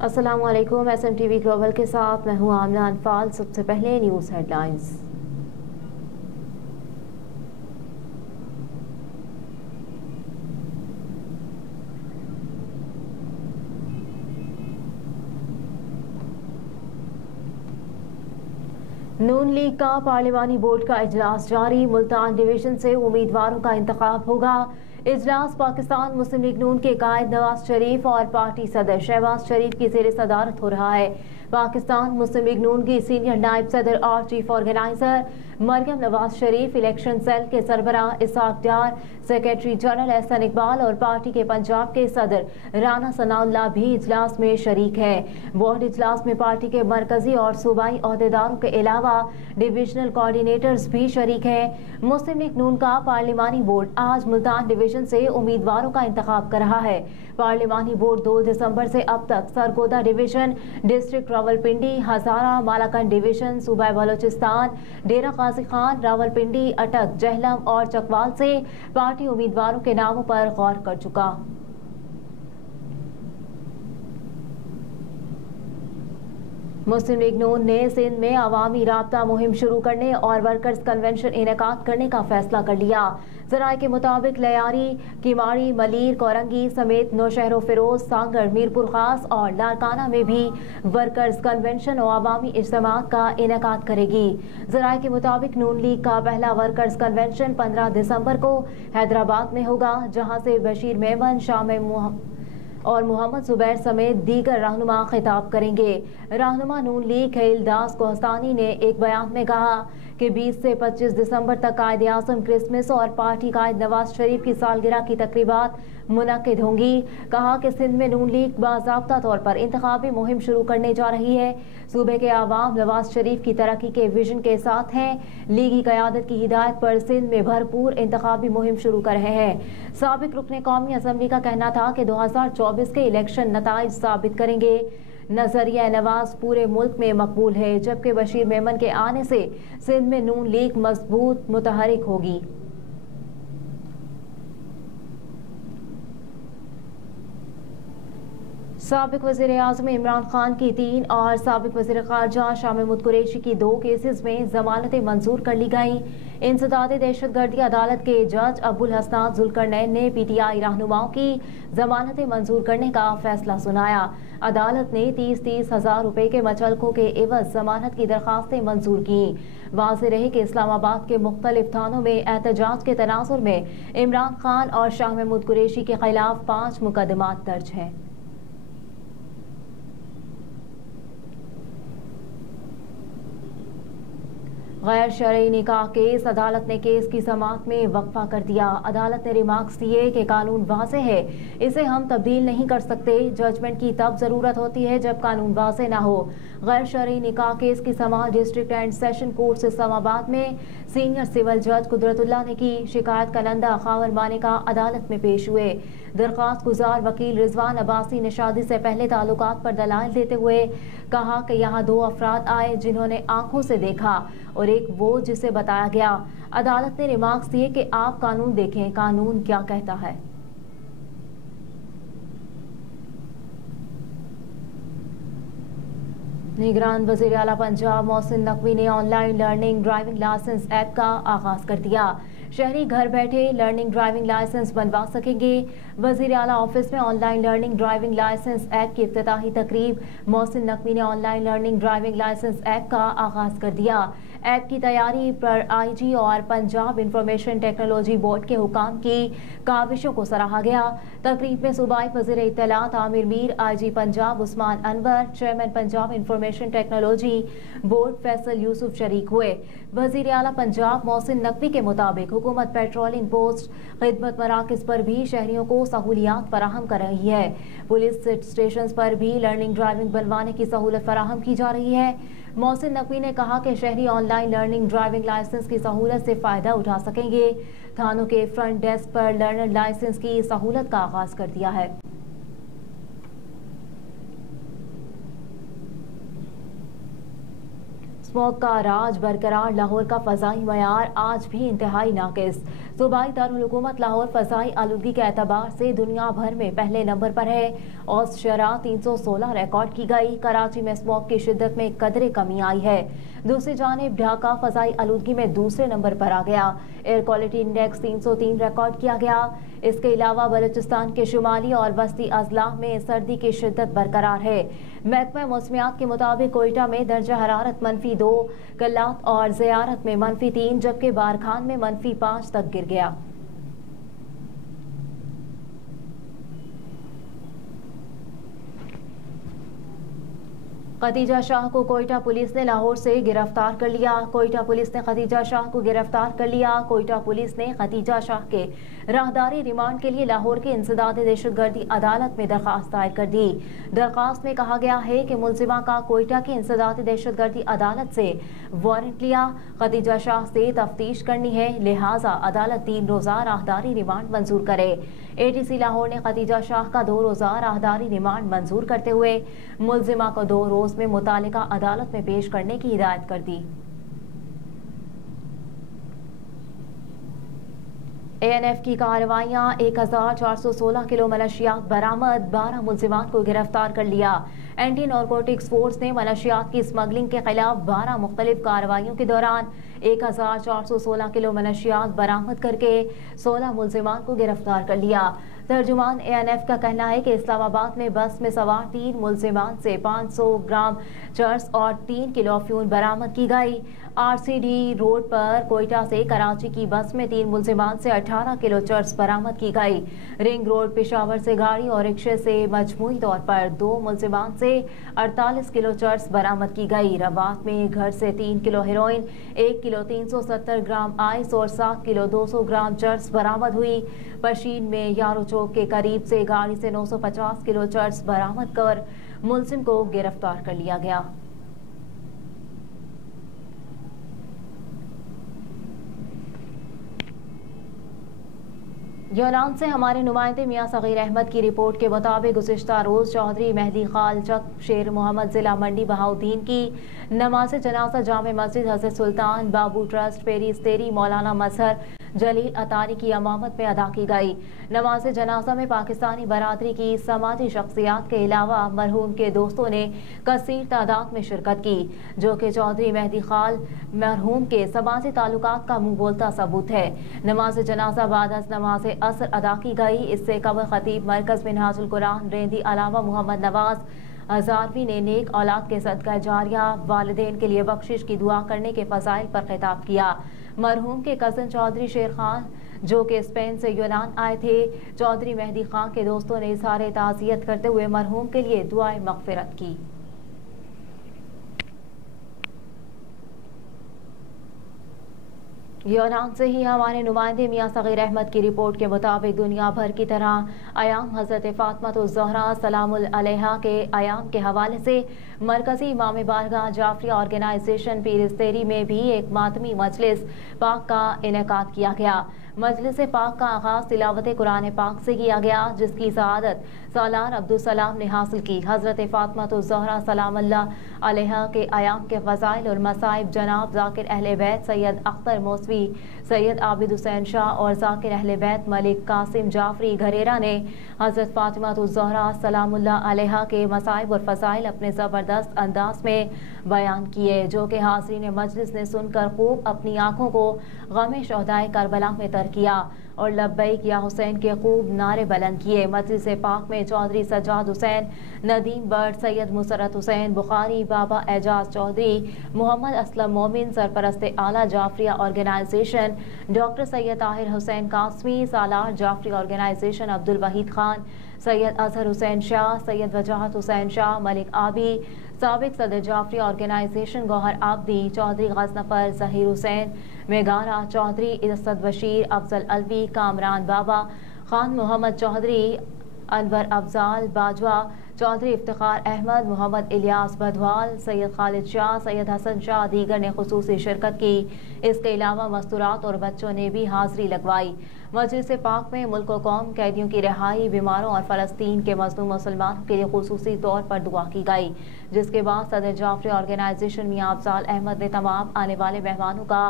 अस्सलाम वालेकुम। SMTV global के साथ मैं हूं आमना अनफाल। सबसे पहले न्यूज़ हेडलाइंस। नून लीग का पार्लिमानी बोर्ड का इजलास जारी। मुल्तान डिवीजन से उम्मीदवारों का इंतखाब होगा। इजलास पाकिस्तान मुस्लिम लीग नून के कायद नवाज शरीफ और पार्टी सदर शहबाज शरीफ की ज़ेर सदारत हो रहा है। पाकिस्तान मुस्लिम लीग नून की सीनियर नायब सदर और chief organiser Maryam Nawaz Sharif, election cell के सरबराह इसाक डार, सेक्रेटरी जनरल एहसन इकबाल और पार्टी के पंजाब के सदर राना सनाउल्लाह भी इजलास में शरीक है। बोर्ड इजलास में पार्टी के मरकजी और सूबाई अहदेदारों के अलावा डिविजनल कोऑर्डिनेटर्स भी शरीक हैं। मुस्लिम लीग नून का पार्लिमानी बोर्ड आज मुल्तान डिवीजन से उम्मीदवारों का इंतखाब कर रहा है। पार्लिमानी बोर्ड 2 दिसंबर से अब तक सरगोदा डिवीजन, डिस्ट्रिक्ट रावलपिंडी, हजारा, मालाकंड डिवीजन, सूबा बलोचिस्तान, डेरा गाजी खान, रावलपिंडी, अटक, जहलम और चकवाल से पार्टी उम्मीदवारों के नामों पर गौर कर चुका। मुस्लिम लीग नून ने सिंध में अवामी राब्ता मुहिम शुरू करने और वर्कर्स कन्वेंशन इनेकाद करने का फैसला कर लिया। जराये के मुताबिक लयारी, किमाड़ी, मलीर, कोरंगी समेत नौशहरो, फिरोज, सांगड़, मीरपुर खास और लारकाना में भी वर्कर्स कन्वेंशन और अवामी इज्तिमा का इनेकाद करेगी। जराये के मुताबिक नून लीग का पहला वर्कर्स कन्वेंशन 15 दिसंबर को हैदराबाद में होगा, जहां से बशीर मेमन, शाम और मोहम्मद जुबैर समेत दीगर रहनुमा खिताब करेंगे। रहनुमा नून लीग खलीलदास कोहस्तानी ने एक बयान में कहा कि 20 से 25 दिसंबर तक कायद आज़म क्रिसमस और पार्टी कायद नवाज शरीफ की सालगिरह की तकरीबात मुनक्किद होंगी। कहा कि सिंध में नून लीग बाज़ाब्ता तौर पर इंतखाबी मुहिम शुरू करने जा रही है। सूबे के आवाम नवाज शरीफ की तरक्की के विजन के साथ हैं। लीगी क़यादत की हिदायत पर सिंध में भरपूर इंतखाबी मुहिम शुरू कर रहे हैं। साबिक रुकने कौमी असम्बली का कहना था कि 2024 के इलेक्शन नताइज साबित करेंगे। नजरिया नवाज पूरे मुल्क में मकबूल है, जबकि बशीर मेमन के आने से सिंध में नून लीग मजबूत मुतहरिक होगी। साबिक वज़ीर आज़म इमरान खान की 3 और साबिक वज़ीर ख़ारजा शाह महमूद कुरैशी की 2 केसेस में जमानतें मंजूर कर ली गईं। इंसदाद दहशतगर्दी अदालत के जज अब्दुल हसनात जुल्करनैन ने PTI रहनुमाओं की जमानतें मंजूर करने का फैसला सुनाया। अदालत ने 30-30 हज़ार रुपए के मचलकों के एवज जमानत की दरखास्तें मंजूर की। वाज़ेह रहे कि इस्लामाबाद के मुख्तलिफ थानों में एहतजाज के तनाजुर में इमरान खान और शाह महमूद कुरैशी के खिलाफ 5 मुकदमात दर्ज हैं। गैर शरई निकाह केस, अदालत ने केस की समाअत में वक्फा कर दिया। अदालत ने रिमार्क्स दिए कि कानून वाज़ेह है, इसे हम तब्दील नहीं कर सकते। जजमेंट की तब जरूरत होती है जब कानून वाज़ेह ना हो। गैर शरई निकाह केस की समाअत district and session court Islamabad में सीनियर सिविल जज कुदरतुल्लाह ने की। शिकायत कनंदा खावर मानिका अदालत में पेश हुए। दरख्वास्त गुजार वकील रिजवान अब्बासी ने शादी से पहले ताल्लुकात पर दलाइल देते हुए कहा कि यहाँ 2 अफराद आए जिन्होंने आंखों से देखा और एक वो जिसे बताया गया। अदालत ने रिमार्क्स दिए कि आप कानून देखें, कानून क्या कहता है। निगरान वज़ीर आला पंजाब मोहसिन नकवी ने online learning driving licence app का आगाज कर दिया। शहरी घर बैठे लर्निंग ड्राइविंग लाइसेंस बनवा सकेंगे। वज़ीर आला ऑफिस में online learning driving licence app की इफ्तिताही तकरीब। मोहसिन नकवी ने online learning driving licence app का आगाज कर दिया। ऐप की तैयारी पर IG और पंजाब इंफॉर्मेशन टेक्नोलॉजी बोर्ड के हुकाम की काविशों को सराहा गया। तकरीब में सूबाई वज़ीर इत्तलात Amir Mir, IG Punjab Usman Anwar, chairman Punjab information technology board Faisal Yousuf शरीक हुए। वज़ीर आला पंजाब मोहसिन नकवी के मुताबिक हुकूमत पेट्रोलिंग पोस्ट, खिदमत मराकज़ पर भी शहरियों को सहूलियात फराहम कर रही है। पुलिस स्टेशन पर भी लर्निंग ड्राइविंग बनवाने की सहूलत फराहम की जा रही है। मोहसिन नकवी ने कहा कि शहरी ऑनलाइन लर्निंग ड्राइविंग लाइसेंस की सहूलत से फ़ायदा उठा सकेंगे। थानों के फ्रंट डेस्क पर लर्नर लाइसेंस की सहूलत का आगाज कर दिया है। स्मोक का राज बरकरार, लाहौर का फ़ज़ाई मयार आज भी इंतहाई नाक़िस। सूबाई दारुल हुकूमत लाहौर फ़ज़ाई आलूदगी के एतबार से दुनिया भर में पहले नंबर पर है औसत शरह 316 रिकॉर्ड की गई। कराची में स्मॉग की शिद्दत में कदरे कमी आई है। दूसरी जानिब ढाका फजाई आलूदगी में दूसरे नंबर पर आ गया। एयर क्वालिटी इंडेक्स 303 रिकॉर्ड किया गया। इसके अलावा बलूचिस्तान के शुमाली और वस्ती अजला में सर्दी की शिद्दत बरकरार है। महकमा मौसमियात के मुताबिक कोयटा में दर्जा हरारत -2, कल्लात और ज़ियारत में -3, जबकि बारखान में -5 तक गिर गया। खदीजा शाह को कोयटा पुलिस ने लाहौर से गिरफ्तार कर लिया। कोयटा पुलिस ने खदीजा शाह को गिरफ्तार कर लिया। कोयटा पुलिस ने खदीजा शाह के राहदारी रिमांड के लिए लाहौर की इंसदादी दहशतगर्दी अदालत में दरखास्त दायर कर दी। दरखास्त में कहा गया है कि मुलजिमा का कोयटा की इंसदादी दहशतगर्दी अदालत से वारंट लिया। खदीजा शाह से तफ्तीश करनी है, लिहाजा अदालत 3 रोज़ा राहदारी रिमांड मंजूर करे। ATC लाहौर ने खदीजा शाह का 2 रोज़ा राहदारी रिमांड मंजूर करते हुए मुलजिमा को 2 रोज में मुतालिका अदालत में पेश करने की हिदायत कर दी। ANF की कार्रवाइयां 1416 किलो मनशियात बरामद, 12 मुलजिमात को गिरफ्तार कर लिया। एंटी नारकोटिक्स फोर्स ने मनशियात की स्मगलिंग के खिलाफ 12 मुख्तलिफ कार्रवाइयों के दौरान 1416 किलो मनशियात बरामद करके 16 मुलजिमात को गिरफ्तार कर लिया। तर्जुमान ANF का कहना है कि इस्लामाबाद में बस में सवार 3 मुलजिमात से 500 ग्राम चर्स और 3 किलो अफ्यून बरामद की गई। RCD रोड पर कोयटा से कराची की बस में 3 मुलजिमात से 18 किलो चर्स बरामद की गई। रिंग रोड पेशावर से गाड़ी और रिक्शे से मजमूई तौर पर 2 मुलजिमात से 48 किलो चर्स बरामद की गई। रवात में घर से 3 kilo heroin, 1 kilo 370 gram ice और 7 किलो 200 ग्राम चर्स बरामद हुई। पशीन में यारो चौक के करीब से गाड़ी से 950 किलो चर्स बरामद कर मुलजिम को गिरफ्तार कर लिया गया। यूनान से हमारे नुमाइंदे मियां सगीर अहमद की रिपोर्ट के मुताबिक गुज़िश्ता रोज़ चौधरी मेहदी खाल चक शेर मोहम्मद जिला मंडी बहाउद्दीन की नमाज जनाजा जामे मस्जिद हज़रत सुल्तान बाबू ट्रस्ट पेरिस्तेरी मौलाना मजहर जलील अतारी की अमामत में अदा की गई। नमाज जनाजा में पाकिस्तानी बरादरी की समाजी शख्सियात के अलावा मरहूम के दोस्तों ने कसीर तादाद में शिरकत की, जो कि चौधरी मेहदी खाल मरहूम के समाजी ताल्लुकात का मुंह बोलता सबूत है। नमाज जनाजा बाद नमाज असर अदा की गई। इससे कबल खतीब मरकज मिनहाजुल कुरान रेंदी अलावा मोहम्मद नवाज हजारवी ने नेक औलाद के सदका जारिया, वालिदैन के लिए बख्शिश की दुआ करने के फजाइल पर खिताब किया। मरहूम के कज़न चौधरी शेर खान, जो कि स्पेन से यूनान आए थे, चौधरी मेहदी खान के दोस्तों ने इज़हार ताज़ियत करते हुए मरहूम के लिए दुआए मग़फ़िरत की। यूनान से ही हमारे नुमाइंदे मियां सगीर अहमद की रिपोर्ट के मुताबिक दुनिया भर की तरह अयाम हज़रत फ़ातिमा ज़हरा सलामुल अलैहा के अयाम के हवाले से मरकज़ी इमाम बारगाह जाफरिया ऑर्गेनाइजेशन पीरिस्तेरी में भी एक मातमी मजलिस पाक का इनेकाद किया गया। मजलिस पाक का आगाज़ तिलावत कुरान पाक से किया गया, जिसकी सआदत सालार अब्दुल सलाम ने हासिल की। हज़रत फ़ातिमा ज़हरा सलामुल्लाह अलैहा के अयाम के फ़ज़ाइल और मसाइब जनाब ज़ाकिर अहले बैत सैयद अख्तर मौसवी, सैयद आबिद हुसैन शाह और ज़ाकिर अहले बैत मलिक कासिम जाफरी घरेरा ने हज़रत फ़ातिमा ज़हरा सलामुल्लाह अलैहा के मसाइब और फ़ज़ाइल अपने ज़बरदस्त अंदाज में बयान किए, जो कि हाज़रीन मजलिस ने सुनकर खूब अपनी आँखों को गम शहदाए करबला में तर किया और लब्बैक या हुसैन के खूब नारे बुलंद किए। मजलिस पाक में चौधरी सज्जाद हुसैन, नदीम बट, सैयद मुसरत हुसैन बुखारी, बाबा एजाज चौधरी, मोहम्मद असलम मोमिन, सरपरस्त आला जाफरिया ऑर्गेनाइजेशन डॉक्टर सैयद ताहिर हुसैन कासमी, सालार जाफरी ऑर्गेनाइजेशन अब्दुल वहीद खान, सैयद अजहर हुसैन शाह, सैयद वजाहत हुसैन शाह, मलिक आबी, साबिक सदर जाफरी ऑर्गेनाइजेशन गौहर आबदी, चौधरी गजनफर जहीर हुसैन मेगारा चौधरी, इसद बशीर, अफजल अलवी, कामरान बाबा, खान मोहम्मद चौधरी, अनवर अफजाल बाजवा, चौधरी इफ्तिखार अहमद, मोहम्मद इलियास बधवाल, सैयद खालिद शाह, सैयद हसन शाह दीगर ने खुसूसी शिरकत की। इसके अलावा मस्तूरात और बच्चों ने भी हाजिरी लगवाई। मजलिस पाक में मुल्क व कौम, कैदियों की रिहाई, बीमारों और फ़लस्तीन के मज़लूम मुसलमानों के लिए खुसूसी तौर पर दुआ की गई, जिसके बाद सदर जाफरी ऑर्गेनाइजेशन मियां अफजाल अहमद ने तमाम आने वाले मेहमानों का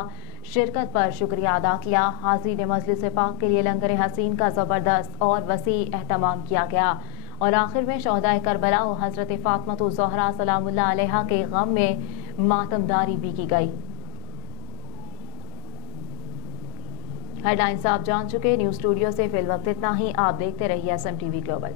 शिरकत पर शुक्रिया अदा किया। हाज़रीन मजलिस पाक के लिए लंगर हसीन का ज़बरदस्त और वसी एहतमाम किया गया और आखिर में शहदाए करबला और हजरत फातिमा ज़हरा सलामुल्लाह अलैहा के गम में मातमदारी भी की गई। हेडलाइंस आप जान चुके। न्यूज़ स्टूडियो से फिल वक्त इतना ही। आप देखते रहिए SMTV ग्लोबल।